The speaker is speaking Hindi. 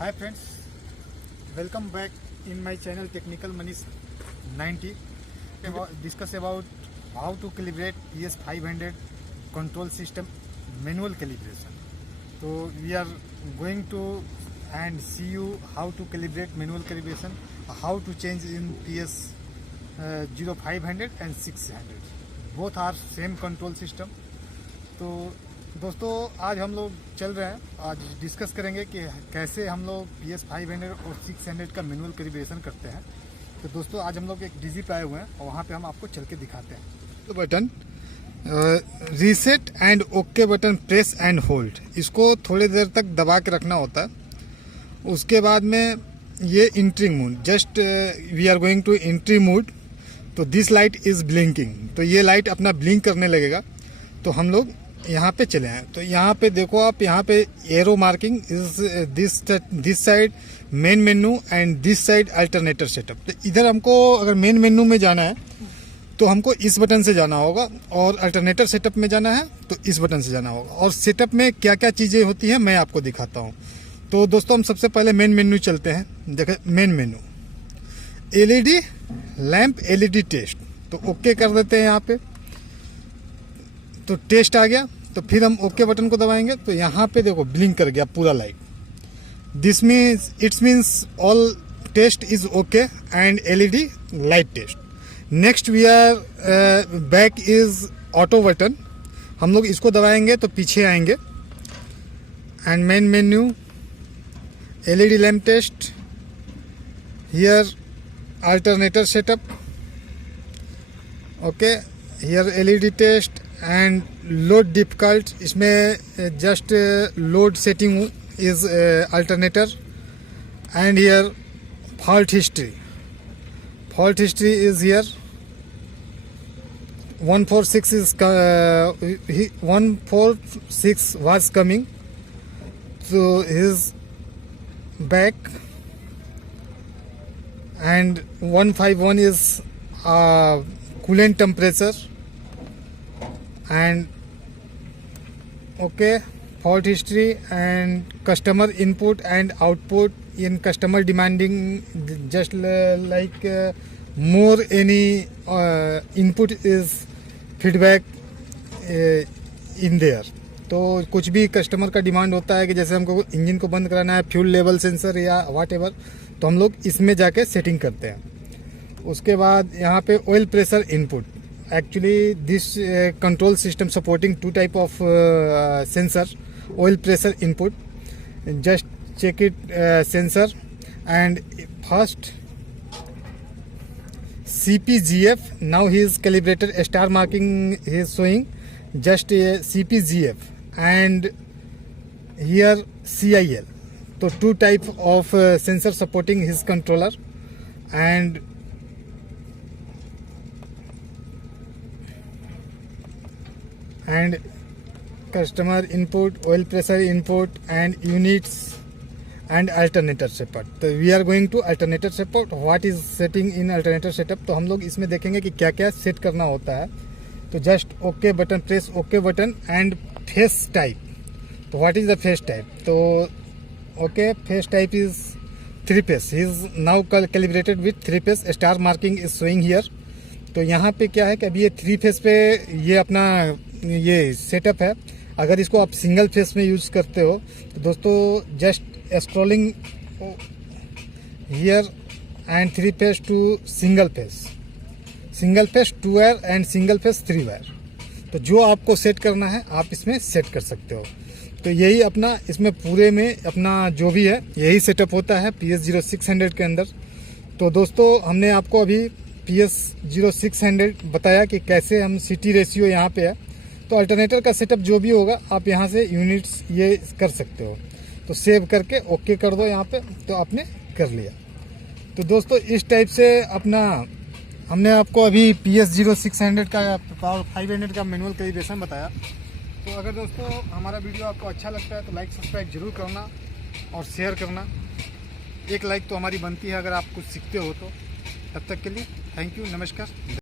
Hi friends, welcome back in my channel Technical Manish 90. Discuss about how to calibrate PS500 control system manual calibration. So we are going to and see you how to calibrate manual calibration, how to change in PS 0500 and 600. Both are same control system. तो दोस्तों आज हम लोग चल रहे हैं, आज डिस्कस करेंगे कि कैसे हम लोग PS500 और 600 का मैनुअल कैलिब्रेशन करते हैं। तो दोस्तों आज हम लोग एक डीजी पे आए हुए हैं और वहाँ पे हम आपको चल के दिखाते हैं। तो button reset and okay button press and hold, इसको थोड़ी देर तक दबा के रखना होता है। उसके बाद में ये entering mode, just we are going to entry mode. तो दिस लाइट इज ब्लिंकिंग, तो ये लाइट अपना ब्लिंक करने लगेगा। तो हम लोग यहाँ पे चले हैं, तो यहाँ पे देखो आप, यहाँ पे arrow marking is this side main menu and this side alternator setup. तो इधर हमको अगर मेन मेन्यू में जाना है तो हमको इस बटन से जाना होगा, और अल्टरनेटर सेटअप में जाना है तो इस बटन से जाना होगा। और सेटअप में क्या क्या चीज़ें होती हैं मैं आपको दिखाता हूँ। तो दोस्तों हम सबसे पहले मेन मेन्यू चलते हैं। देखें main menu, LED lamp LED test, तो ओके कर देते हैं यहाँ पे। तो टेस्ट आ गया, तो फिर हम ओके बटन को दबाएंगे तो यहाँ पे देखो ब्लिंक कर गया पूरा light. This means it's means all test is okay and LED light test. Next we are back is auto button, हम लोग इसको दबाएंगे तो पीछे आएंगे। And main menu LED lamp test, here alternator setup, okay here LED test and load difficult, इसमें just load setting is alternator. And here fault history, fault history is here 146 is 146 was coming, so his back, and 151 is coolant temperature. And okay, fault history and customer input and output. In customer demanding just like more any input is feedback in there. तो कुछ भी कस्टमर का डिमांड होता है कि जैसे हमको इंजन को बंद कराना है, फ्यूल लेवल सेंसर या वाट एवर, तो हम लोग इसमें जाके सेटिंग करते हैं। उसके बाद यहाँ पे oil pressure input, actually this control system supporting two type of sensor, oil pressure input. Just check it sensor, and first CPGF, now he is calibrated, star marking he is showing, just CPGF, and here CIL. So two type of sensor supporting his controller. And customer input, oil pressure input, and units and alternator setup. तो we are going to alternator setup. What is setting in alternator setup? तो हम लोग इसमें देखेंगे कि क्या क्या सेट करना होता है। तो just okay button, press okay button and phase type. तो what is the phase type? तो okay, phase type is 3 phase, he is now calibrated with 3 phase, star marking is showing here. तो यहाँ पे क्या है कि अभी ये 3 फेस पे ये अपना ये सेटअप है। अगर इसको आप सिंगल फेस में यूज करते हो तो दोस्तों just scrolling here and 3 phase to single phase, single phase 2 wire and single phase 3 wire. तो जो आपको सेट करना है आप इसमें सेट कर सकते हो। तो यही अपना इसमें पूरे में अपना जो भी है यही सेटअप होता है PS0600 के अंदर। तो दोस्तों हमने आपको अभी PS0600 बताया कि कैसे हम सीटी रेशियो यहाँ पे है। तो अल्टरनेटर का सेटअप जो भी होगा आप यहाँ से यूनिट्स ये कर सकते हो। तो सेव करके ओके कर दो यहाँ पे, तो आपने कर लिया। तो दोस्तों इस टाइप से अपना हमने आपको अभी PS0600 का पावर 500 का मैनुअल कैलिब्रेशन बताया। तो अगर दोस्तों हमारा वीडियो आपको अच्छा लगता है तो लाइक सब्सक्राइब जरूर करना और शेयर करना। एक लाइक तो हमारी बनती है अगर आप कुछ सीखते हो तो। तब तक के लिए थैंक यू, नमस्कार।